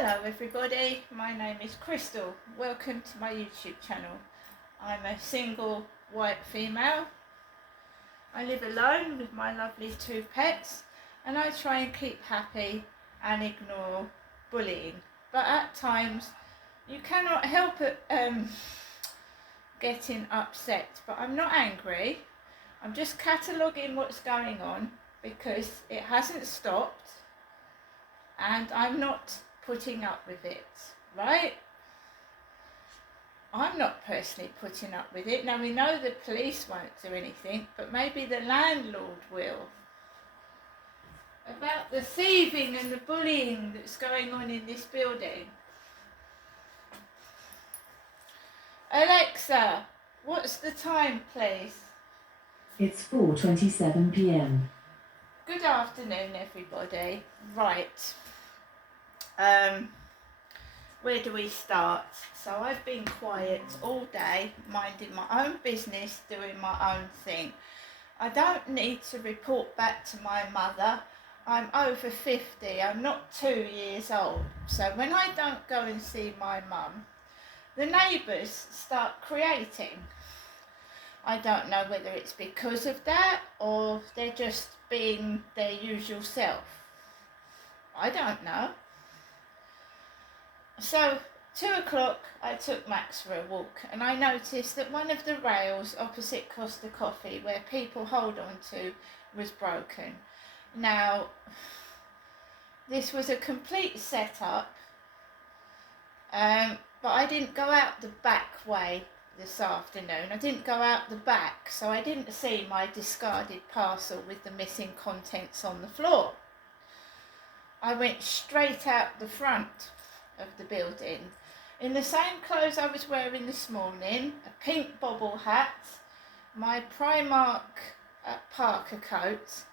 Hello everybody, my name is Crystal. Welcome to my YouTube channel. I'm a single white female. I live alone with my lovely two pets and I try and keep happy and ignore bullying. But at times you cannot help it getting upset. But I'm not angry. I'm just cataloguing what's going on because it hasn't stopped and I'm not putting up with it, right? I'm not personally putting up with it. Now we know the police won't do anything, but maybe the landlord will. About the thieving and the bullying that's going on in this building. Alexa, what's the time, please? It's 4:27 p.m. Good afternoon, everybody. Right. Where do we start? So I've been quiet all day, minding my own business, doing my own thing. I don't need to report back to my mother. I'm over 50, I'm not 2 years old. So when I don't go and see my mum, the neighbours start creating. I don't know whether it's because of that or they're just being their usual self. I don't know. So 2 o'clock I took Max for a walk and I noticed that one of the rails opposite Costa Coffee where people hold on to was broken. Now this was a complete setup, but I didn't go out the back way this afternoon. I didn't go out the back, so I didn't see my discarded parcel with the missing contents on the floor. I went straight out the front of the building in the same clothes I was wearing this morning, a pink bobble hat, my Primark parka coat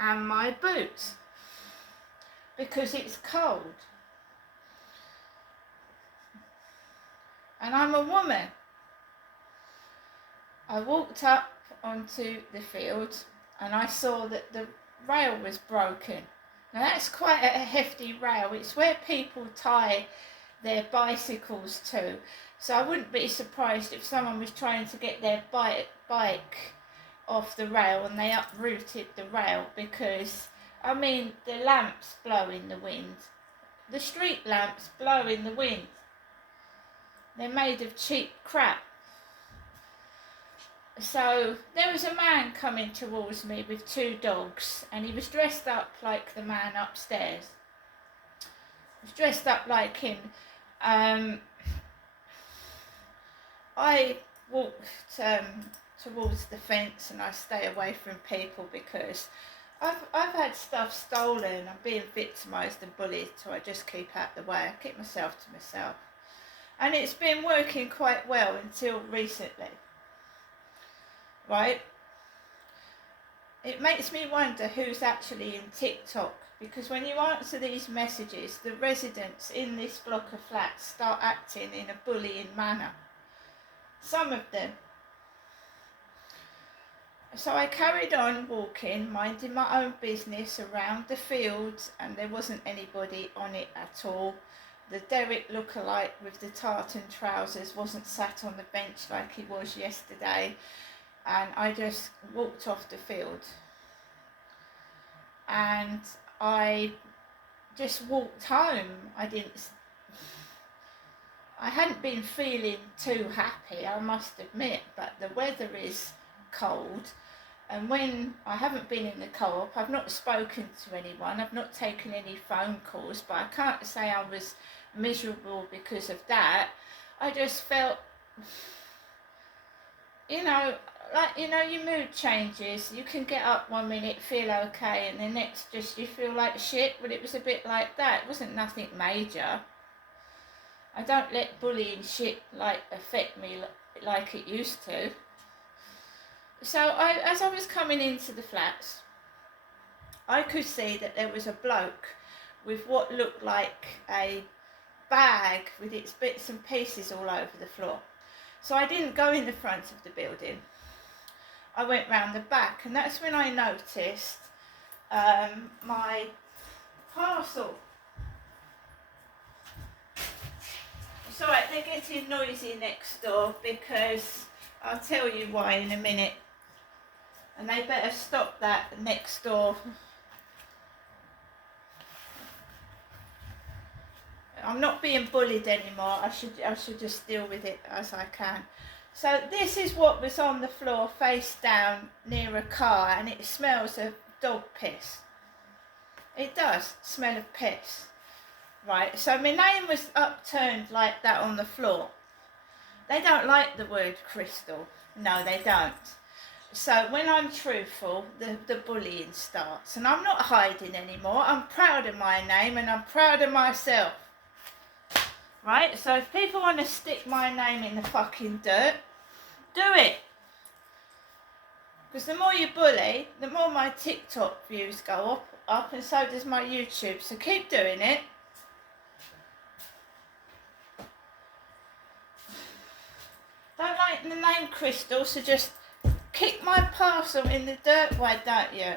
and my boots because it's cold and I'm a woman. I walked up onto the field and I saw that the rail was broken. Now that's quite a hefty rail. It's where people tie their bicycles to. So I wouldn't be surprised if someone was trying to get their bike off the rail and they uprooted the rail because, I mean, the lamps blow in the wind. The street lamps blow in the wind. They're made of cheap crap. So there was a man coming towards me with 2 dogs and he was dressed up like the man upstairs. He was dressed up like him. I walked towards the fence and I stay away from people because I've had stuff stolen. I'm being victimised and bullied, so I just keep out the way. I keep myself to myself. And it's been working quite well until recently. Right? It makes me wonder who's actually in TikTok, because when you answer these messages, the residents in this block of flats start acting in a bullying manner. Some of them. So I carried on walking, minding my own business around the fields, and there wasn't anybody on it at all. The Derek lookalike with the tartan trousers wasn't sat on the bench like he was yesterday. And I just walked off the field and I just walked home. I hadn't been feeling too happy, I must admit, but the weather is cold and when I haven't been in the co-op, I've not spoken to anyone, I've not taken any phone calls, but I can't say I was miserable because of that. I just felt, your mood changes. You can get up one minute, feel okay, and the next just you feel like shit. Well, it was a bit like that. It wasn't nothing major. I don't let bullying shit affect me like it used to. So as I was coming into the flats, I could see that there was a bloke with what looked like a bag with its bits and pieces all over the floor. So I didn't go in the front of the building. I went round the back and that's when I noticed my parcel alright, they're getting noisy next door because I'll tell you why in a minute. And they better stop that next door. I'm not being bullied anymore. I should just deal with it as I can. So this is what was on the floor face down near a car, and it smells of dog piss. It does smell of piss. Right, so my name was upturned like that on the floor. They don't like the word Crystal. No, they don't. So when I'm truthful, the bullying starts. And I'm not hiding anymore. I'm proud of my name and I'm proud of myself. Right, so if people want to stick my name in the fucking dirt, do it. Because the more you bully, the more my TikTok views go up, and so does my YouTube. So keep doing it. Don't like the name Crystal, so just kick my parcel in the dirt, why don't you?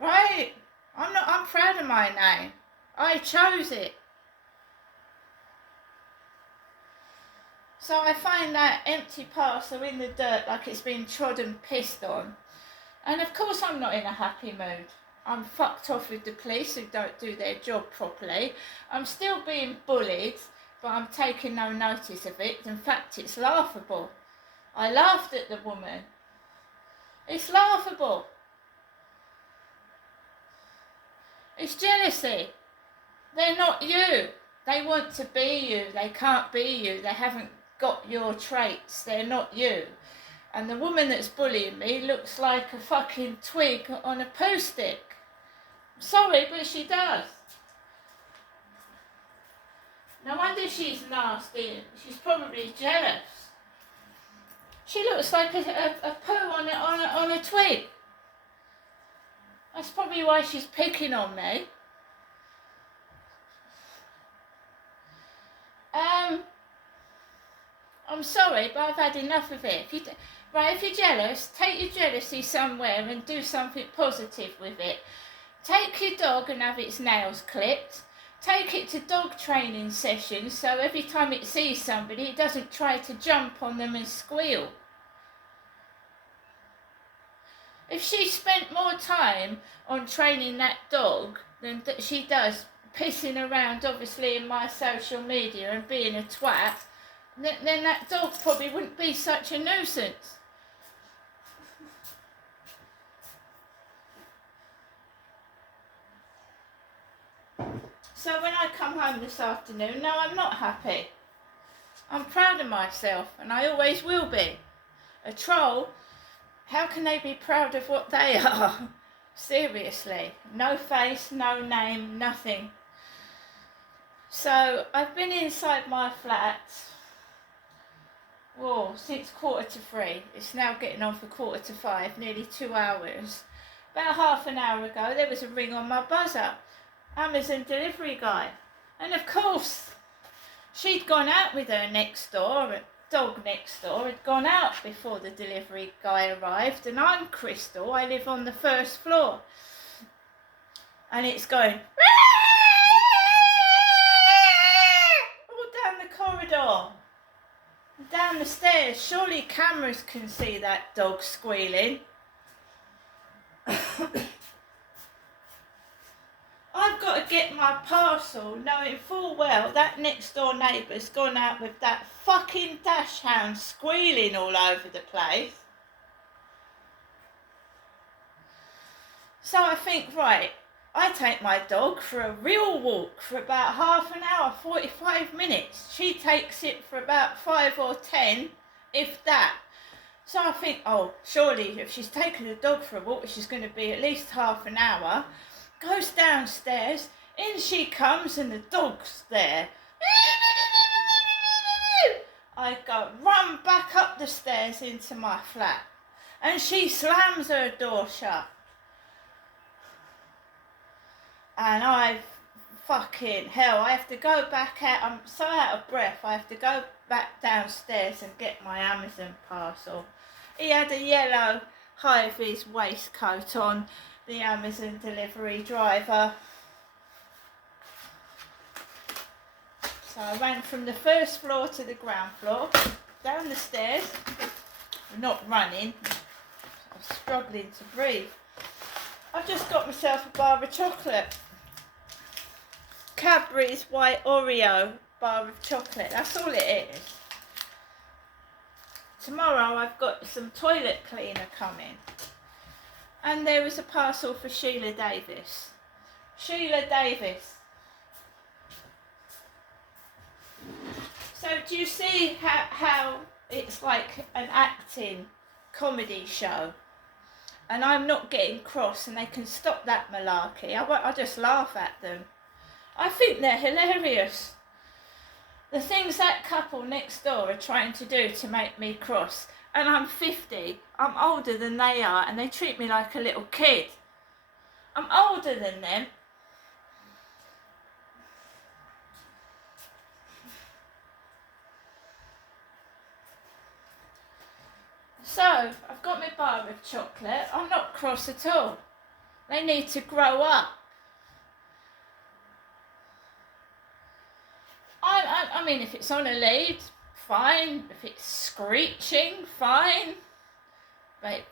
Right? I'm proud of my name. I chose it. So I find that empty parcel in the dirt like it's been trodden pissed on. And of course I'm not in a happy mood. I'm fucked off with the police who don't do their job properly. I'm still being bullied, but I'm taking no notice of it. In fact, it's laughable. I laughed at the woman. It's laughable. It's jealousy. They're not you. They want to be you. They can't be you. They haven't got your traits. They're not you. And the woman that's bullying me looks like a fucking twig on a poo stick. I'm sorry, but she does. No wonder she's nasty. She's probably jealous. She looks like a poo on a twig. That's probably why she's picking on me. I'm sorry, but I've had enough of it. If you're jealous, take your jealousy somewhere and do something positive with it. Take your dog and have its nails clipped. Take it to dog training sessions so every time it sees somebody, it doesn't try to jump on them and squeal. If she spent more time on training that dog than she does pissing around, obviously, in my social media and being a twat, then that dog probably wouldn't be such a nuisance. So when I come home this afternoon, no, I'm not happy. I'm proud of myself, and I always will be. A troll, how can they be proud of what they are? Seriously. No face, no name, nothing. So I've been inside my flat since 3:15. It's now getting on for 4:45, nearly 2 hours. About half an hour ago, there was a ring on my buzzer. Amazon delivery guy. And of course, she'd gone out with her next door, dog next door had gone out before the delivery guy arrived, and I'm Crystal, I live on the first floor. And it's going all down the corridor, down the stairs. Surely cameras can see that dog squealing. I've got to get my parcel knowing full well that next door neighbour's gone out with that fucking dash hound squealing all over the place. So I think, right, I take my dog for a real walk for about half an hour, 45 minutes. She takes it for about 5 or 10, if that. So I think, surely if she's taken the dog for a walk, she's going to be at least half an hour. Goes downstairs, in she comes, and the dog's there. I go run back up the stairs into my flat, and she slams her door shut. And I have to go back out. I'm so out of breath. I have to go back downstairs and get my Amazon parcel. He had a yellow high-vis waistcoat on, the Amazon delivery driver. So I ran from the first floor to the ground floor, down the stairs, not running, I was struggling to breathe. I've just got myself a bar of chocolate. Cadbury's White Oreo bar of chocolate, that's all it is. Tomorrow I've got some toilet cleaner coming. And there was a parcel for Sheila Davis. Sheila Davis. So do you see how it's like an acting comedy show? And I'm not getting cross and they can stop that malarkey. I just laugh at them. I think they're hilarious. The things that couple next door are trying to do to make me cross. And I'm 50, I'm older than they are, and they treat me like a little kid. I'm older than them. So, I've got my bar of chocolate. I'm not cross at all. They need to grow up. I mean, if it's on a lead, fine. If it's screeching, fine. But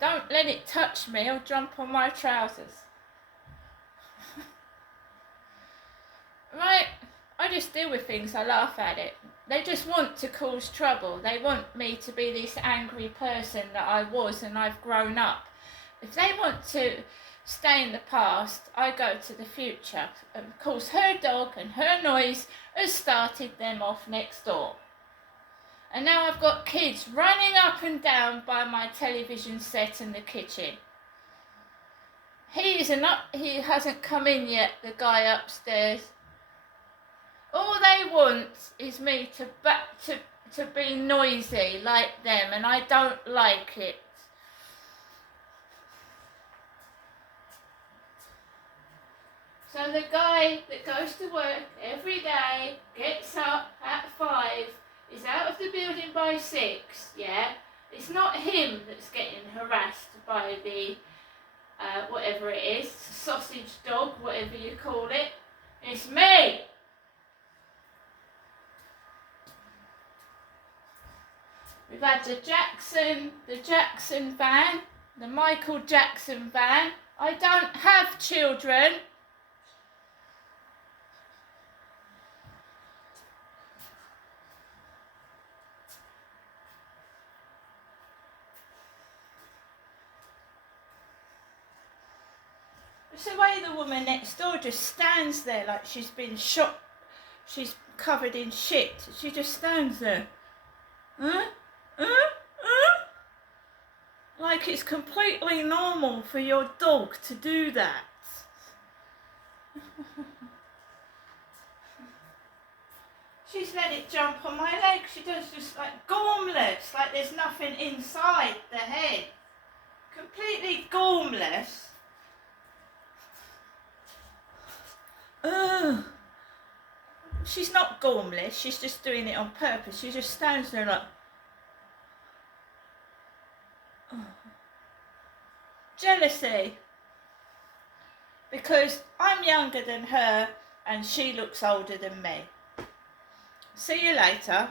don't let it touch me or jump on my trousers. Right? I just deal with things, I laugh at it. They just want to cause trouble. They want me to be this angry person that I was and I've grown up. If they want to stay in the past, I go to the future. Of course, her dog and her noise has started them off next door. And now I've got kids running up and down by my television set in the kitchen. He hasn't come in yet, the guy upstairs. All they want is me to be noisy like them, and I don't like it. So the guy that goes to work every day, gets up at 5, is out of the building by 6, yeah? It's not him that's getting harassed by the, whatever it is, sausage dog, whatever you call it. It's me! We've had the Jackson van, the Michael Jackson van. I don't have children. It's the way the woman next door just stands there like she's been shot. She's covered in shit. She just stands there. Like it's completely normal for your dog to do that. She's let it jump on my leg. She does just like gormless, like there's nothing inside the head. Completely gormless. She's not gormless, she's just doing it on purpose. She just stands there like... Jealousy. Because I'm younger than her and she looks older than me. See you later.